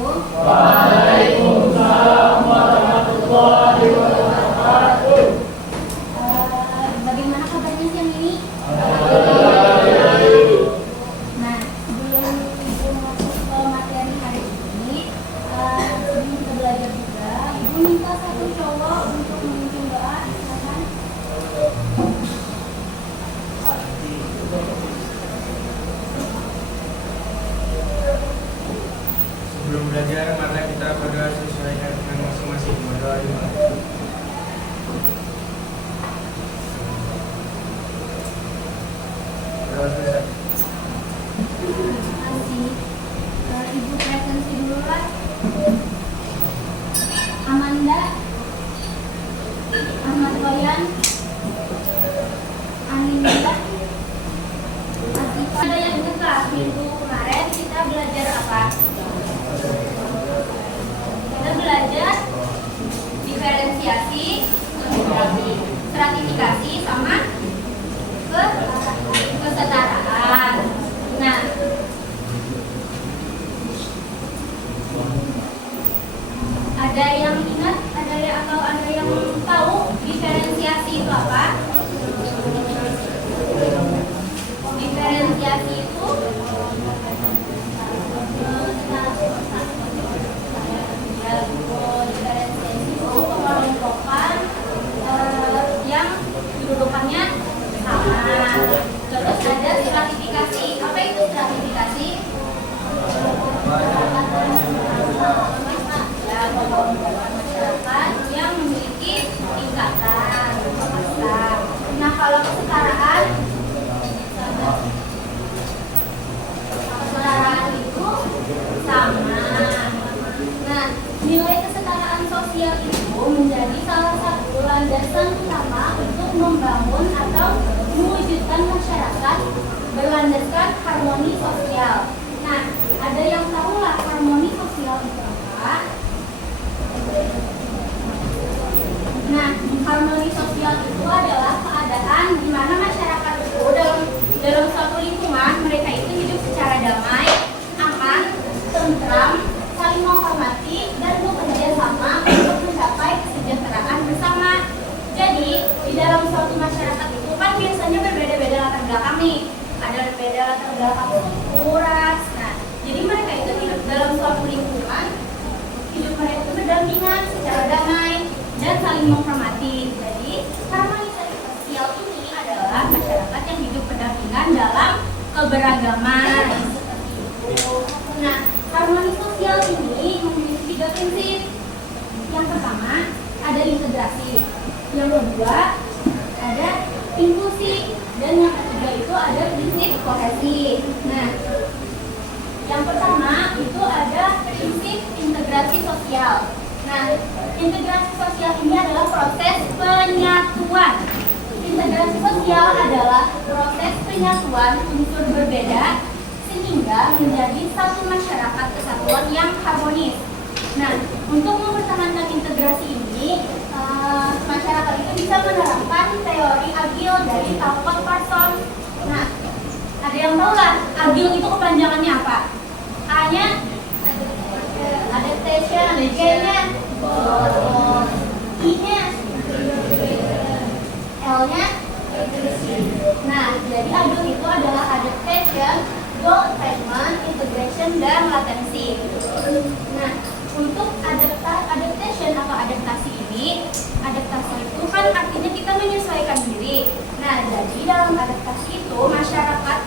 Waalaikumsalam warahmatullahi wabarakatuh. Bagaimana kabarnya siang ini? Nah, sebelum Ibu masuk ke materi hari ini, sebelum kita belajar juga, Ibu minta satu cowok untuk memimpin doa. Silakan. Sebelum belajar, mari kita berdoa sesuai dengan masing-masing. Berdoa dimulai. Berdoa selesai. Terima kasih. Ibu presensi dulu lah. Amanda, Ahmad Wayan, Aninda, Asifah. Ada yang ingat nggak minggu kemarin kita belajar apa? Kita belajar diferensiasi, stratifikasi, sama kesetaraan. Nah, ada yang ingat, ada yang tahu diferensiasi itu apa? Diferensiasi itu pengelompokan yang kedudukannya sama. Terus ada stratifikasi. Apa itu stratifikasi? Ya, masyarakat yang memiliki tingkatan. Nah, kalau kesetaraan itu sama. Nah, nilai kesetaraan sosial itu menjadi salah satu landasan utama untuk membangun atau mewujudkan masyarakat berlandaskan harmoni sosial. Nah, ada yang tahu lah harmoni sosial itu apa? Nah, harmoni sosial itu adalah keadaan di mana masyarakat itu dalam suatu lingkungan mereka itu hidup secara damai, aman, tentram, saling menghormati dan bekerja sama untuk mencapai kesejahteraan bersama. Jadi, di dalam suatu masyarakat itu kan biasanya berbeda-beda latar belakang nih. Ada berbeda latar belakang suku, ras. Nah, jadi mereka itu hidup dalam suatu lingkungan, hidup mereka itu berdampingan secara damai dan saling menghormati. Jadi, harmonisasi sosial ini adalah masyarakat yang hidup berdampingan dalam keberagaman. Nah, harmoni sosial ini memiliki 3 prinsip. Yang pertama, ada integrasi. Yang kedua, ada inklusi. Dan yang ketiga itu ada prinsip kohesi. Nah, yang pertama itu ada prinsip integrasi sosial. Nah, integrasi sosial ini adalah proses penyatuan. Integrasi sosial adalah proses penyatuan unsur berbeda sehingga menjadi satu masyarakat kesatuan yang harmonis. Nah, untuk mempertahankan integrasi ini, masyarakat itu bisa menerapkan teori agil dari Talcott Parsons. Nah, ada yang tahu nggak agil itu kepanjangannya apa? A-nya adaptation, G-nya I-nya L-nya. Nah, jadi agil itu adalah adaptation, goal attainment, integration, dan latensi. Nah, untuk adaptation atau adaptasi ini, adaptasi itu kan artinya kita menyesuaikan diri. Nah, jadi dalam adaptasi itu masyarakat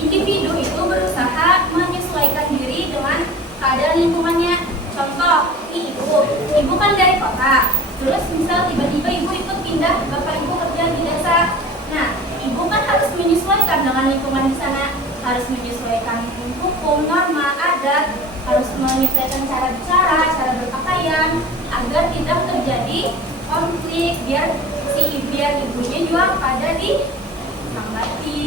individu itu berusaha menyesuaikan diri dengan keadaan lingkungannya. Contoh, ibu kan dari kota, terus misal tiba-tiba ibu ikut pindah, bapak ibu kerja di desa. Nah, ibu kan harus menyesuaikan dengan lingkungan di sana, harus menyesuaikan hukum, norma, adat, harus menyesuaikan cara bicara, cara berpakaian, agar tidak terjadi konflik, biar ibunya juga pada di sanggati.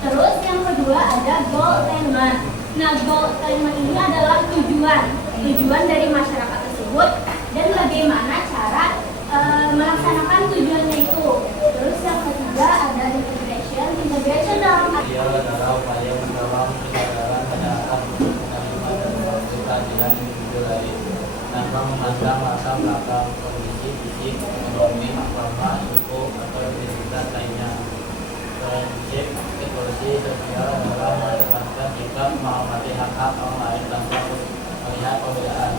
Terus yang kedua ada goal attainment. Nah, goal attainment ini adalah tujuan dari masyarakat tersebut dan bagaimana cara melaksanakan tujuannya itu. Terus yang ketiga ada integration dalam Dia adalah upaya mendorong kesadaran masyarakat menghormati hak-hak orang lain tanpa melihat perbedaan.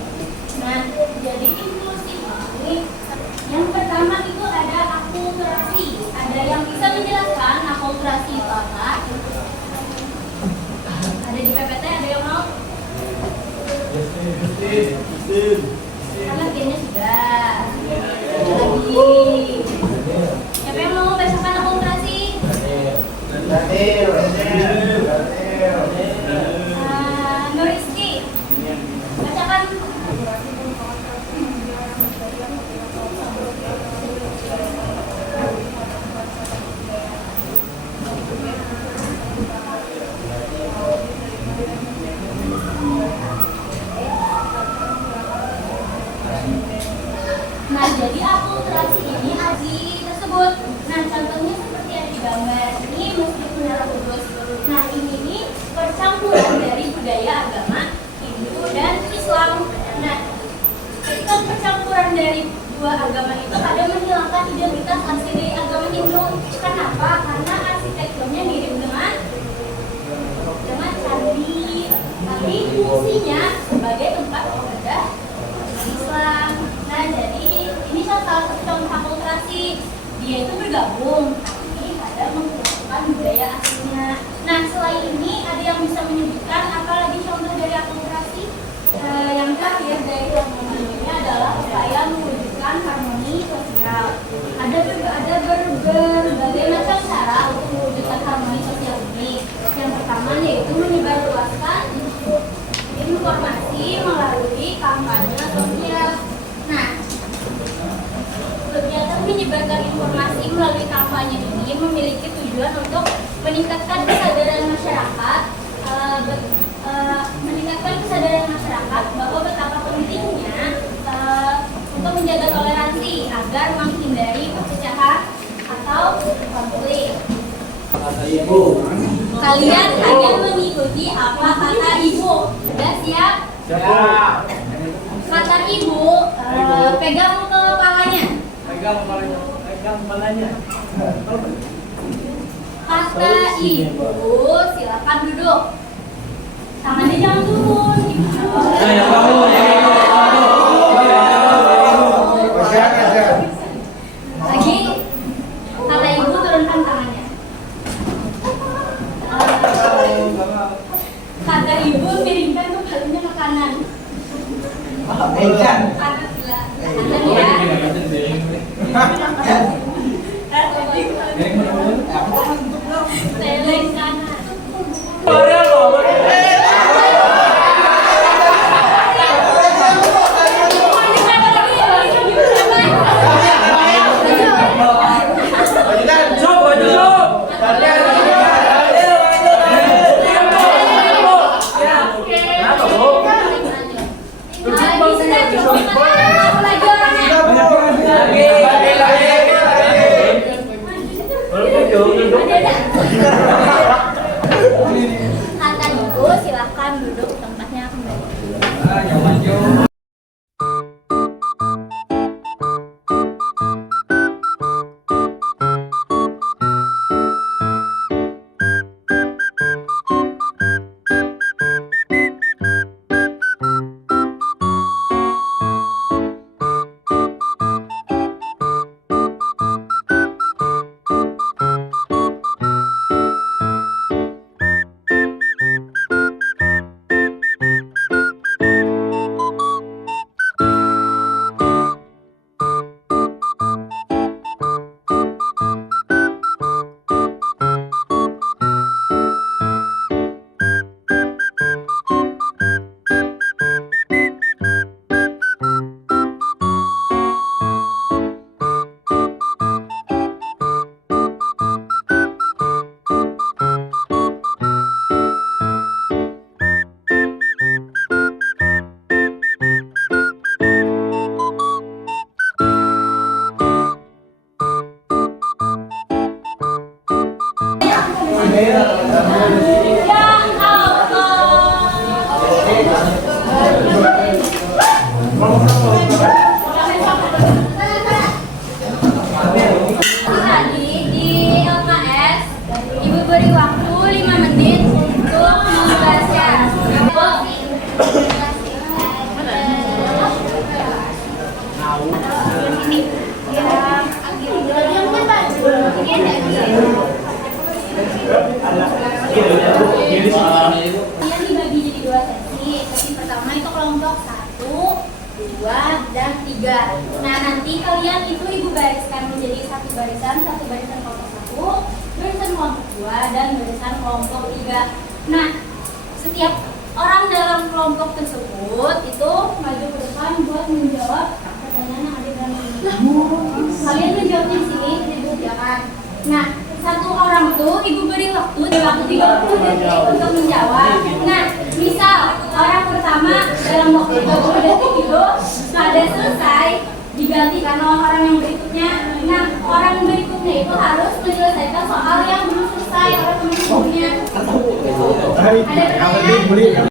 Nah, jadi inklusif ini yang pertama itu ada akulturasi. Ada yang bisa menjelaskan akulturasi itu apa? Ada di PPT, ada yang mau? Karena kayaknya sudah. Lagi. Siapa yang mau bacakan akulturasi? Nur Rizky, bacakan. Nah, jadi akulturasi ini aji tersebut. Nah, contohnya seperti yang di gambar ini, Masjid Menara Kudus. Nah, ini nih percampuran dari budaya agama Hindu dan Islam. Nah, ketika percampuran dari dua agama itu kadang menghilangkan identitas asli dari agama Hindu. Kenapa? Karena arsitekturnya mirip dengan candi, tapi fungsinya sebagai tempat ibadah Islam. Nah, jadi ini salah satu contoh akulturasi. Dia itu bergabung, tapi ada menghilangkan budaya aslinya. Nah, selain ini ada yang bisa menyebutkan apalagi contoh dari akulturasi? Yang terakhir dari harmoni ini adalah upaya mewujudkan harmoni sosial. Ada berbagai macam cara untuk mewujudkan harmoni sosial ini. Yang pertama yaitu menyebarluaskan informasi melalui kampanye sosial. Nah, kegiatan menyebarkan informasi melalui kampanye ini memiliki tujuan untuk meningkatkan kesadaran masyarakat, bahwa betapa pentingnya untuk menjaga toleransi agar menghindari perpecahan atau konflik. Kata ibu. Kalian hanya mengikuti apa kata ibu. Sudah siap? Siap. Kata ibu, pegang kepalanya. Pegang kepalanya. Kata ibu, silakan duduk. Tangannya jangan turun. Lagi, kata ibu turunkan tangannya. Kata ibu miringkan kepalanya ke kanan. Kanan ya. Teleng kanan. Kata ibu silahkan duduk tempatnya kembali. Tadi di LKS, Ibu beri waktu 5 menit untuk membaca. kelompok 1, 2, dan 3. Nah, nanti kalian itu ibu bariskan menjadi satu barisan kelompok 1, barisan kelompok 2, dan barisan kelompok 3. Nah, setiap orang dalam kelompok tersebut itu maju ke depan buat menjawab pertanyaan yang ada dalam kelompok. Kalian menjawabnya di sini, duduk ya kan. Nah, satu orang tuh ibu beri waktu 30 detik untuk menjawab. Nah, misal orang pertama dalam waktu 30 detik itu pada selesai, digantikan oleh orang yang berikutnya. Nah, orang berikutnya itu harus menyelesaikan soal yang belum selesai oleh teman sebelumnya. Ada pertanyaan?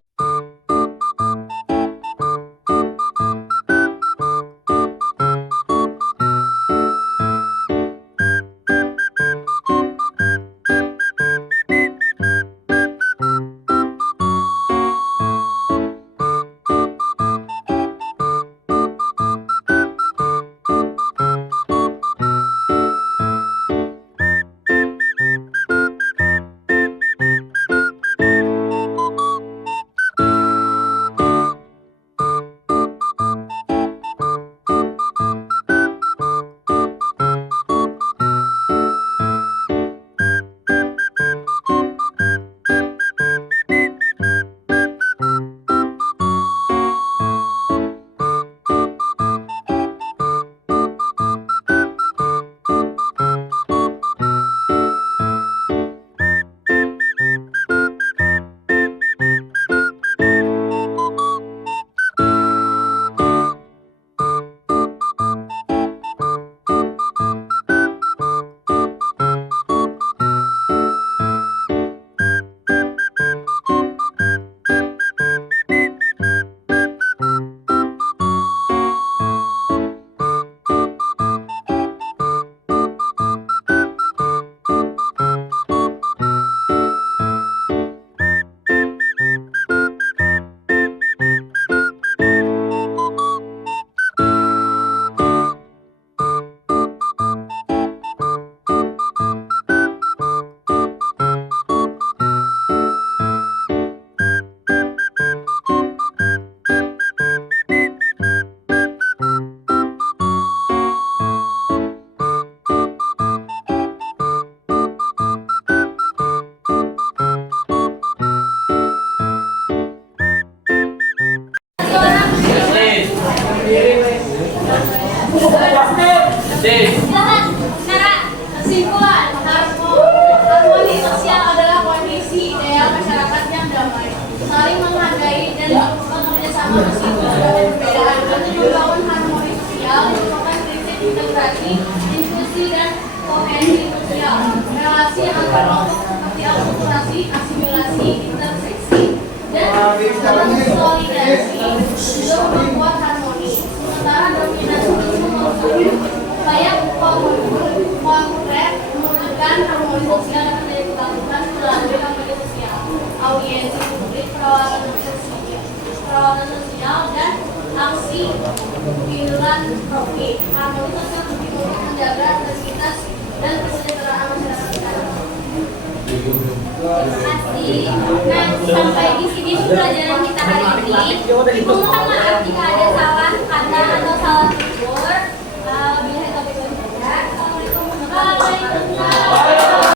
Kesimpulan, harmoni sosial adalah kondisi ideal masyarakat yang damai, saling menghargai dan bekerja sama meskipun ada perbedaan. Untuk membangun harmoni sosial merupakan prinsip integrasi, inklusi dan koherensi sosial. Relasi antar kelompok seperti akulturasi, asimilasi, interseksi, dan konsolidasi juga membuat harmoni. Sementara dominasi itu upaya konkret mewujudkan harmoni sosial yang menjadi dilakukan melalui kampanye sosial, audiensi publik, perawatan sosial, dan aksi filantropi. Harmoni sosial penting untuk menjaga stabilitas dan kesejahteraan masyarakat kita. Terima kasih. Nah, sampai di sini pelajaran kita hari ini. Mohon maaf jika ada salah